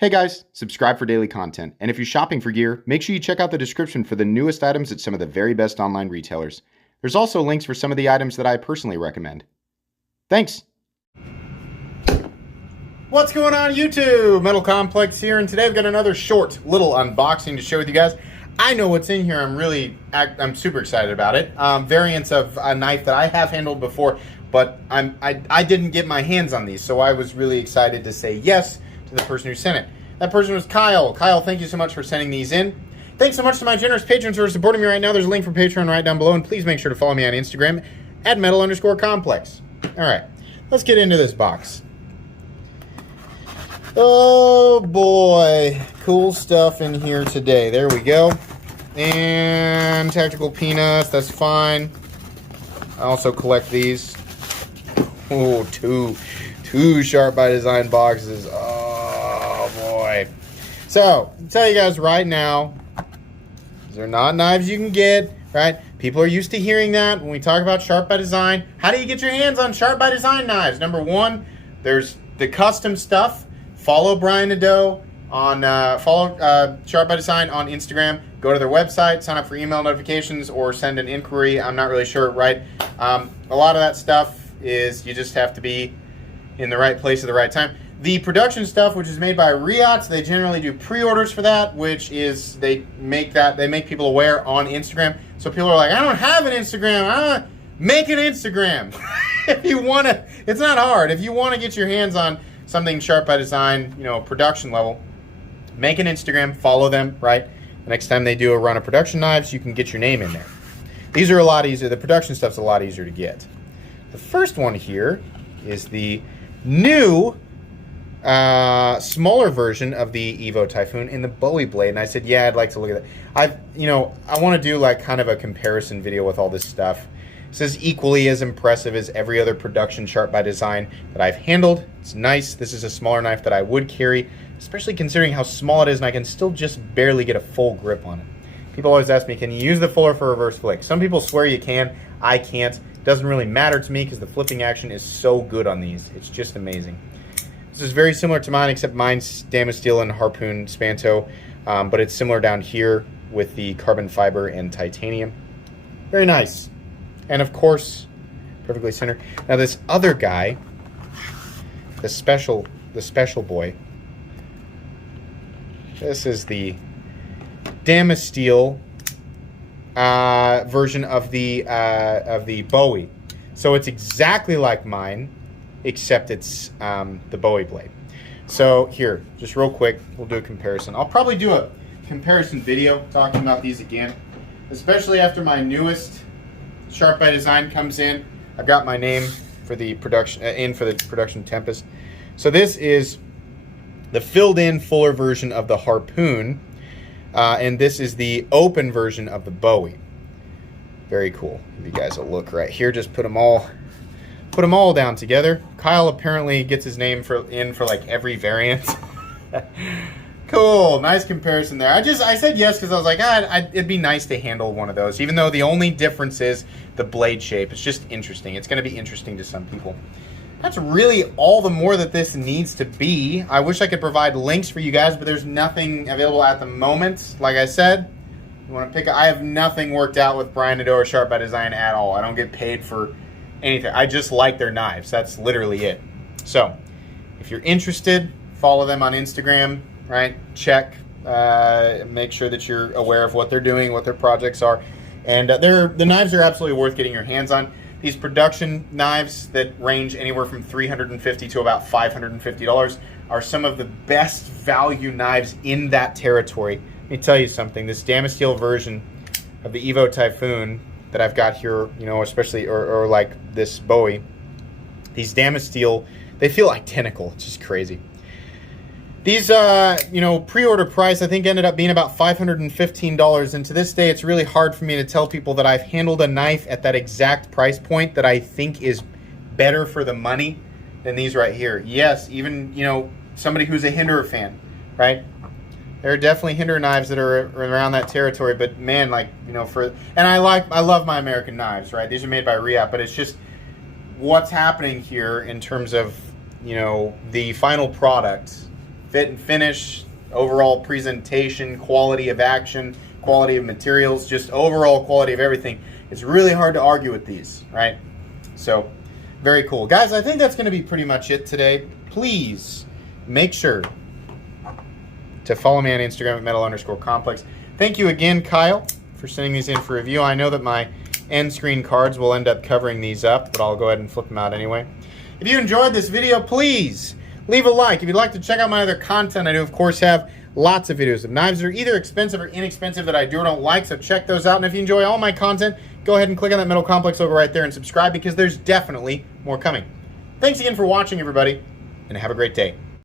Hey guys, subscribe for daily content, and if you're shopping for gear, make sure you check out the description for the newest items at some of the very best online retailers. There's also links for some of the items that I personally recommend. Thanks! What's going on YouTube? Metal Complex here, and today I've got another short little unboxing to share with you guys. I know what's in here. I'm super excited about it. Variants of a knife that I have handled before, but I didn't get my hands on these, so I was really excited to say yes to the person who sent it. That person was Kyle. Kyle, thank you so much for sending these in. Thanks so much to my generous patrons who are supporting me right now. There's a link for Patreon right down below, and please make sure to follow me on Instagram at metal_complex. All right, let's get into this box. Oh boy, cool stuff in here today. There we go. And tactical peanuts, that's fine. I also collect these. Oh, two Sharp by Design boxes. Oh boy. So, I'll tell you guys right now, these are not knives you can get, right? People are used to hearing that when we talk about Sharp by Design. How do you get your hands on Sharp by Design knives? Number one, there's the custom stuff. Follow Brian Nadeau on Sharp by Design on Instagram. Go to their website, sign up for email notifications, or send an inquiry. I'm not really sure, right? A lot of that stuff is you just have to be in the right place at the right time. The production stuff, which is made by Riot, they generally do pre-orders for that, which is they make people aware on Instagram. So people are like, I don't have an Instagram. Make an Instagram. If you want to, it's not hard. If you want to get your hands on something Sharp by Design, production level, make an Instagram, follow them, right? The next time they do a run of production knives, you can get your name in there. These are a lot easier. The production stuff's a lot easier to get. The first one here is the new smaller version of the Evo Typhoon in the Bowie blade, and I said, yeah, I'd like to look at that. I want to do like kind of a comparison video with all this stuff. This is equally as impressive as every other production Sharp by Design that I've handled. It's nice. This is a smaller knife that I would carry, especially considering how small it is, and I can still just barely get a full grip on it. People always ask me, can you use the fuller for reverse flick? Some people swear you can. I can't. It doesn't really matter to me because the flipping action is so good on these. It's just amazing. This is very similar to mine, except mine's damasteel and harpoon spanto, but it's similar down here with the carbon fiber and titanium. Very nice. And of course, perfectly centered. Now this other guy, the special boy, this is the damasteel version of the Bowie. So it's exactly like mine, except it's the Bowie blade. So here, just real quick, we'll do a comparison. I'll probably do a comparison video talking about these again, especially after my newest Sharp by Design comes in. I've got my name for the production for the production Tempest. So this is the filled-in fuller version of the Harpoon, and this is the open version of the Bowie. Very cool. Give you guys a look right here. Just put them all down together. Kyle apparently gets his name for like every variant. Cool, nice comparison there. I said yes because I was like, it'd be nice to handle one of those, even though the only difference is the blade shape. It's just interesting. It's going to be interesting to some people. That's really all the more that this needs to be. I wish I could provide links for you guys, but there's nothing available at the moment. Like I said, you want to I have nothing worked out with Brian Nadeau or Sharp by Design at all. I don't get paid for anything. I just like their knives. That's literally it. So, if you're interested, follow them on Instagram. Right? Check, make sure that you're aware of what they're doing, what their projects are. And the knives are absolutely worth getting your hands on. These production knives that range anywhere from $350 to about $550 are some of the best value knives in that territory. Let me tell you something, this damasteel version of the Evo Typhoon that I've got here, especially, or like this Bowie, these damasteel, they feel identical. It's just crazy. These, pre-order price, I think, ended up being about $515, and to this day, it's really hard for me to tell people that I've handled a knife at that exact price point that I think is better for the money than these right here. Yes, even, somebody who's a Hinderer fan, right? There are definitely Hinderer knives that are around that territory, but man, and I love my American knives, right? These are made by Riot, but it's just what's happening here in terms of, the final product fit and finish, overall presentation, quality of action, quality of materials, just overall quality of everything. It's really hard to argue with these, right? So, very cool. Guys, I think that's going to be pretty much it today. Please make sure to follow me on Instagram at metal_complex. Thank you again, Kyle, for sending these in for review. I know that my end screen cards will end up covering these up, but I'll go ahead and flip them out anyway. If you enjoyed this video, please leave a like. If you'd like to check out my other content, I do, of course, have lots of videos of knives that are either expensive or inexpensive that I do or don't like, so check those out. And if you enjoy all my content, go ahead and click on that Metal Complex logo right there and subscribe, because there's definitely more coming. Thanks again for watching, everybody, and have a great day.